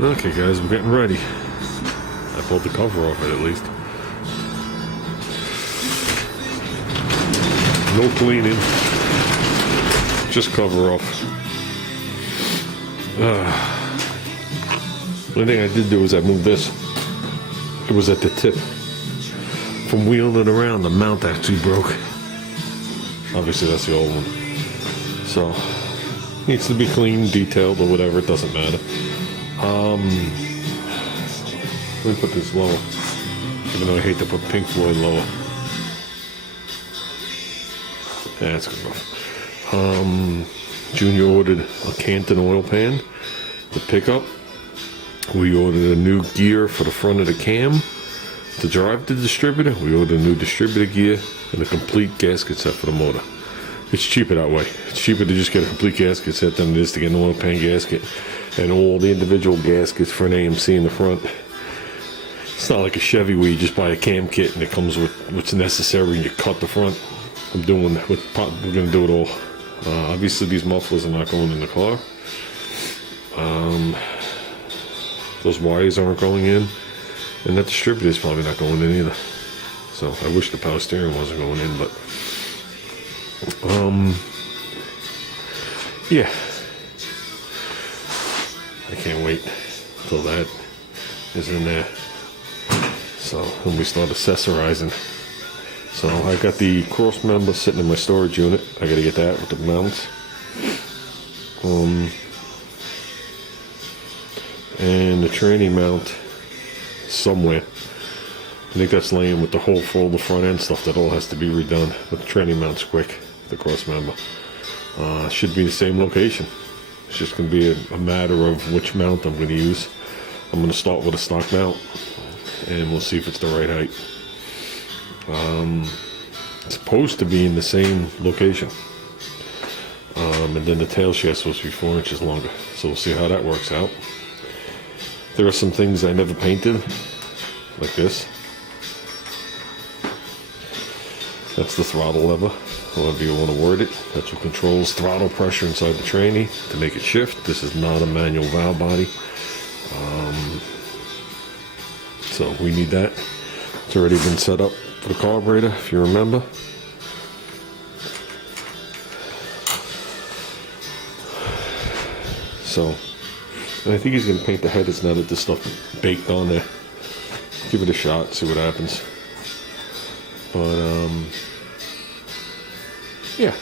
Okay guys, I'm getting ready. I pulled the cover off it at least. No cleaning. Just cover off. The only thing I did do is I moved this. It was at the tip. From wheeling it around, the mount actually broke. Obviously that's the old one. So, needs to be cleaned, detailed, or whatever, it doesn't matter. Let me put this lower. Even though I hate to put Pink Floyd lower. Yeah, that's good enough. Junior ordered a Canton oil pan, the pickup. We ordered a new gear for the front of the cam to drive the distributor. We ordered a new distributor gear and a complete gasket set for the motor. It's cheaper that way. It's cheaper to just get a complete gasket set than it is to get an oil pan gasket and all the individual gaskets for an AMC in the front. It's not like a Chevy where you just buy a cam kit and it comes with what's necessary and you cut the front. We're going to do it all. Obviously these mufflers are not going in the car. Those wires aren't going in, and that distributor is probably not going in either. So I wish the power steering wasn't going in, but yeah, I can't wait till that is in there. So when we start accessorizing. So I got the cross member sitting in my storage unit. I got to get that with the mounts. And the tranny mount somewhere. I think that's laying with the whole fold, the front end stuff. That all has to be redone. But the tranny mount's quick. The cross member should be the same location. It's just going to be a matter of which mount I'm going to use. I'm going to start with a stock mount, and we'll see if it's the right height. It's supposed to be in the same location, and then the tail shaft's supposed to be 4 inches longer, so we'll see how that works out. There are some things I never painted, like this. That's the throttle lever, however you want to word it. That's what controls throttle pressure inside the tranny to make it shift. This is not a manual valve body, so we need that. It's already been set up for the carburetor, if you remember. So, and I think he's going to paint the headers now that this stuff baked on there. Give it a shot, see what happens. But, yeah,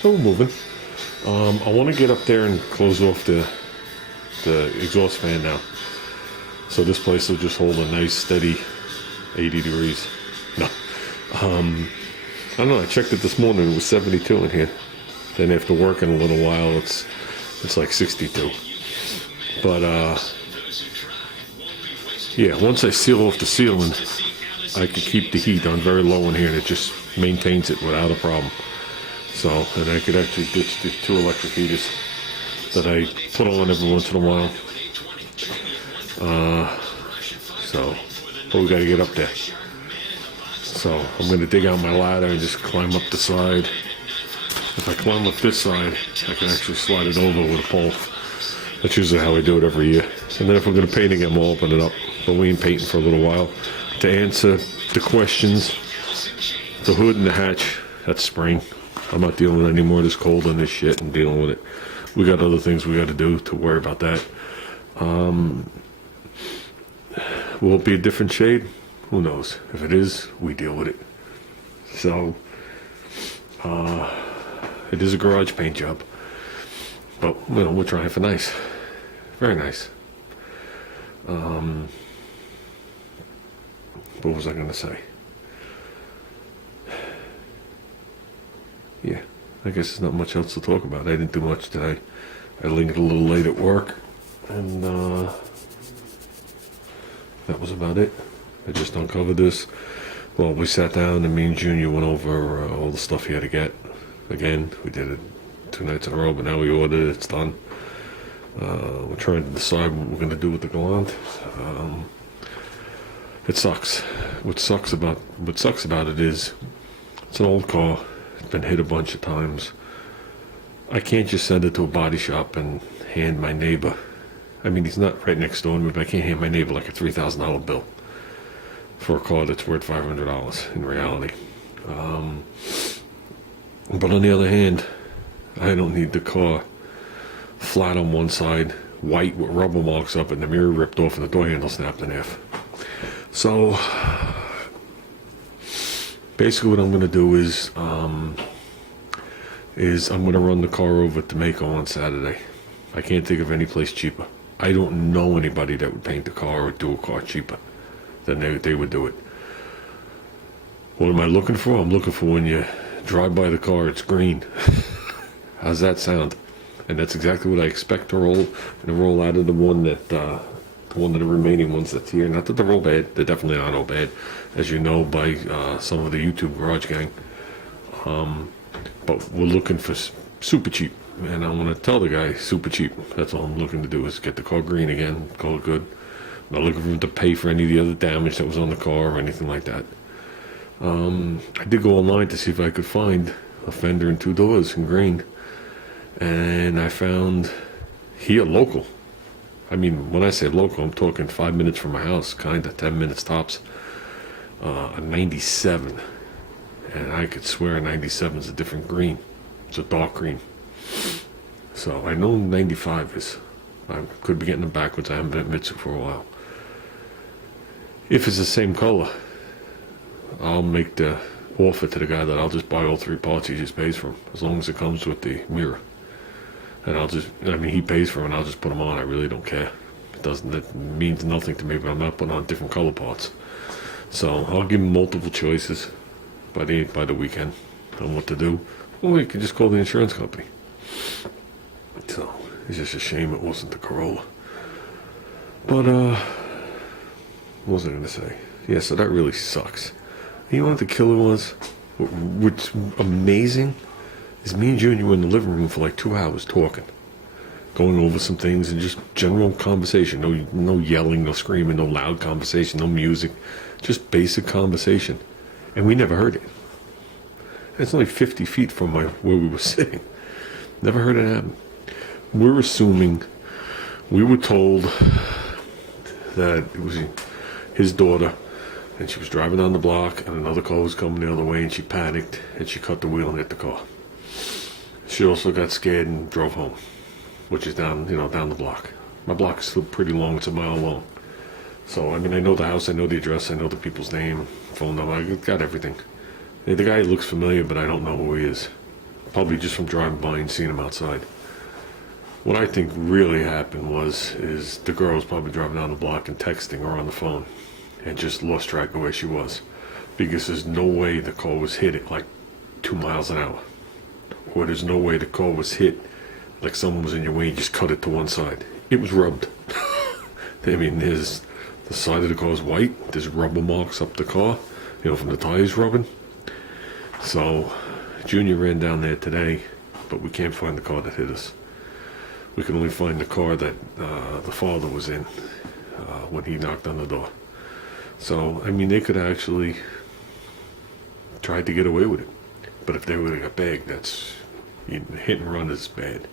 so we're moving. I want to get up there and close off the exhaust fan now. So this place will just hold a nice steady 80 degrees. No. I don't know, I checked it this morning, it was 72 in here. Then after working a little while, it's like 62. But, yeah, once I seal off the ceiling, I can keep the heat on very low in here, and it just maintains it without a problem. So, and I could actually ditch the 2 electric heaters that I put on every once in a while. So, but we gotta get up there. So I'm going to dig out my ladder and just climb up the side. If I climb up this side, I can actually slide it over with a pole. That's usually how I do it every year. And then if we're going to paint again, we'll open it up. But we ain't painting for a little while. To answer the questions, the hood and the hatch, that's spring. I'm not dealing with any more of this cold and this shit and dealing with it. We got other things we got to do to worry about that. Will it be a different shade? Who knows? If it is, we deal with it. So, it is a garage paint job. But, you know, we're trying for nice. Very nice. What was I going to say? Yeah, I guess there's not much else to talk about. I didn't do much today. I lingered a little late at work. And, that was about it. I just uncovered this. Well, we sat down and me and Junior went over all the stuff he had to get. Again, we did it 2 nights in a row, but now we ordered it. It's done. We're trying to decide what we're going to do with the Galant. It sucks. What sucks about it is it's an old car. It's been hit a bunch of times. I can't just send it to a body shop and hand my neighbor I mean, he's not right next door to me, but I can't hand my neighbor like a $3,000 bill for a car that's worth $500 in reality. But on the other hand, I don't need the car flat on one side, white with rubber marks up, and the mirror ripped off and the door handle snapped in half. So basically what I'm going to do is I'm going to run the car over to Mako on Saturday. I can't think of any place cheaper. I don't know anybody that would paint the car or do a car cheaper than they would do it. What am I looking for? I'm looking for when you drive by the car, it's green. How's that sound? And that's exactly what I expect to roll out of the one of the remaining ones that's here. Not that they're all bad. They're definitely not all bad, as you know by some of the YouTube Garage Gang. But we're looking for super cheap. And I want to tell the guy, super cheap. That's all I'm looking to do is get the car green again, call it good. I'm not looking for him to pay for any of the other damage that was on the car or anything like that. I did go online to see if I could find a fender and 2 doors in green. And I found here local. I mean, when I say local, I'm talking 5 minutes from my house, kind of 10 minutes tops. A 97. And I could swear a 97 is a different green. It's a dark green. So I know 95 is. I could be getting them backwards. I haven't been at Mitsu for a while. If it's the same color, I'll make the offer to the guy that I'll just buy all 3 parts he just pays for them, as long as it comes with the mirror. And he pays for them and I'll just put them on. I really don't care. It means nothing to me, but I'm not putting on different color parts. So I'll give him multiple choices by the weekend on what to do. Or you can just call the insurance company. So it's just a shame it wasn't the Corolla. But what was I gonna say? Yeah, so that really sucks. And you know what the killer was? What's amazing is me and Junior were in the living room for like 2 hours talking, going over some things and just general conversation. No yelling, no screaming, no loud conversation, no music, just basic conversation. And we never heard it. It's only 50 feet from where we were sitting. Never heard it happen. We're assuming, we were told that it was his daughter, and she was driving down the block, and another car was coming the other way, and she panicked, and she cut the wheel and hit the car. She also got scared and drove home, which is down the block. My block is still pretty long. It's a mile long. So, I mean, I know the house, I know the address, I know the people's name, phone number, I got everything. The guy looks familiar, but I don't know who he is. Probably just from driving by and seeing him outside. What I think really happened is the girl was probably driving down the block and texting her on the phone and just lost track of where she was. Because there's no way the car was hit at like 2 miles an hour. Or there's no way the car was hit like someone was in your way and just cut it to one side. It was rubbed. I mean, the side of the car is white. There's rubber marks up the car, from the tires rubbing. So Junior ran down there today, but we can't find the car that hit us. We can only find the car that the father was in when he knocked on the door. So, I mean, they could actually tried to get away with it. But if they would have got bagged, hit and run is bad.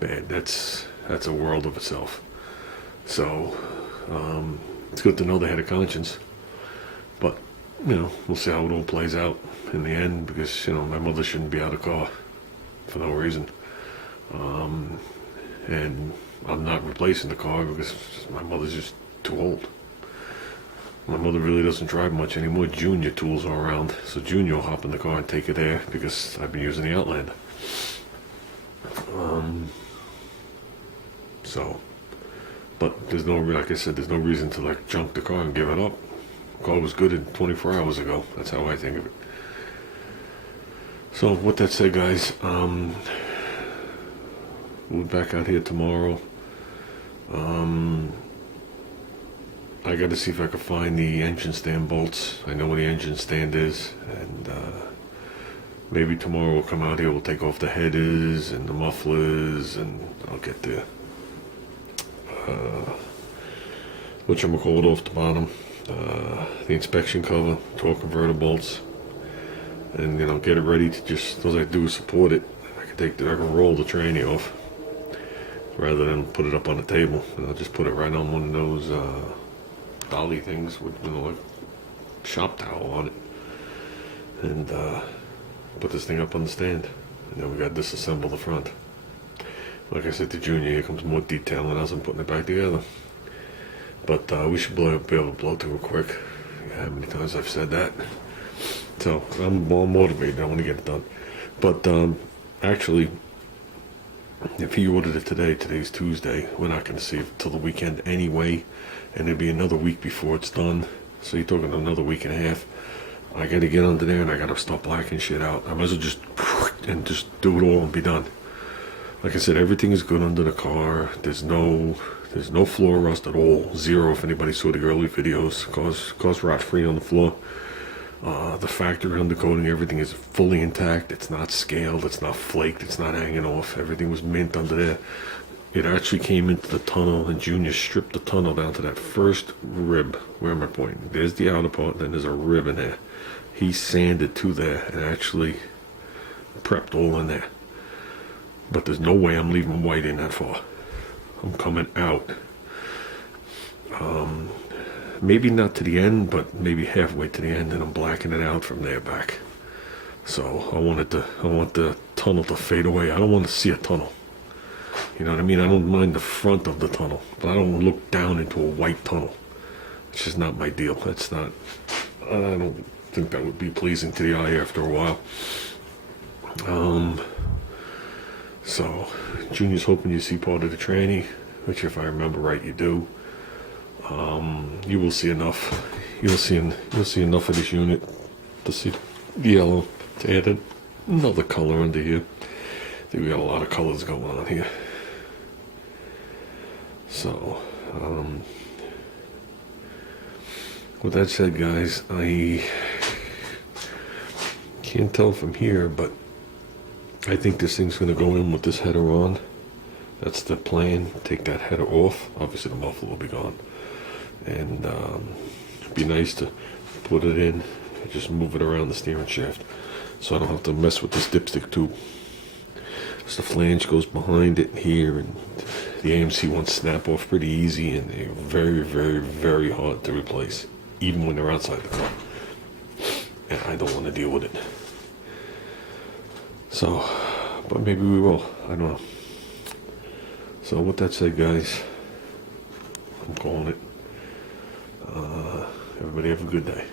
Bad. That's a world of itself. So, it's good to know they had a conscience. But, we'll see how it all plays out in the end, because, my mother shouldn't be out of car for no reason. And I'm not replacing the car because my mother's just too old. My mother really doesn't drive much anymore. Junior tools are around, so Junior will hop in the car and take it there because I've been using the Outlander. But there's like I said, there's no reason to junk the car and give it up. The car was good 24 hours ago. That's how I think of it. So with that said, guys, we'll be back out here tomorrow. I got to see if I can find the engine stand bolts. I know where the engine stand is, and maybe tomorrow we'll come out here. We'll take off the headers and the mufflers, and I'll get the whatchamacallit off the bottom, the inspection cover, torque converter bolts, and get it ready to just. All I do is support it. I can roll the tranny off. rather than put it up on the table. And I'll just put it right on one of those dolly things with, you know, like shop towel on it, and put this thing up on the stand. And then we got to disassemble the front. Like I said to Junior, here comes more detailing as I'm putting it back together. But we should be able to blow through it quick. Yeah, how many times I've said that. So I'm more motivated. I want to get it done. But actually, if he ordered it today, today's Tuesday, we're not going to see it till the weekend anyway. And it'll be another week before it's done. So you're talking another week and a half. I got to get under there and I got to start blacking shit out. I might as well just do it all and be done. Like I said, everything is good under the car. There's no floor rust at all. Zero if anybody saw the early videos. Car's rot free on the floor. The factory undercoating, everything is fully intact. It's not scaled, it's not flaked, it's not hanging off. Everything was mint under there. It actually came into the tunnel, and Junior stripped the tunnel down to that first rib. Where am I pointing? There's the outer part, then there's a rib in there. He sanded to there and actually prepped all in there. But there's no way I'm leaving white in that far. I'm coming out. Maybe not to the end, but maybe halfway to the end, and I'm blacking it out from there back. So I want the tunnel to fade away. I don't want to see a tunnel. You know what I mean? I don't mind the front of the tunnel, but I don't look down into a white tunnel. It's just not my deal. That's not. I don't think that would be pleasing to the eye after a while. So Junior's hoping you see part of the tranny, which if I remember right, you do. You will see enough. You'll see enough of this unit to see the yellow, to add another color under here. I think we got a lot of colors going on here. So, with that said, guys, I can't tell from here, but I think this thing's going to go in with this header on. That's the plan. Take that header off. Obviously, the muffler will be gone. And it'd be nice to put it in and just move it around the steering shaft so I don't have to mess with this dipstick tube. So the flange goes behind it here, and the AMC ones snap off pretty easy, and they're very, very, very hard to replace, even when they're outside the car. And I don't want to deal with it. So, but maybe we will. I don't know. So with that said, guys, I'm calling it. Everybody have a good day.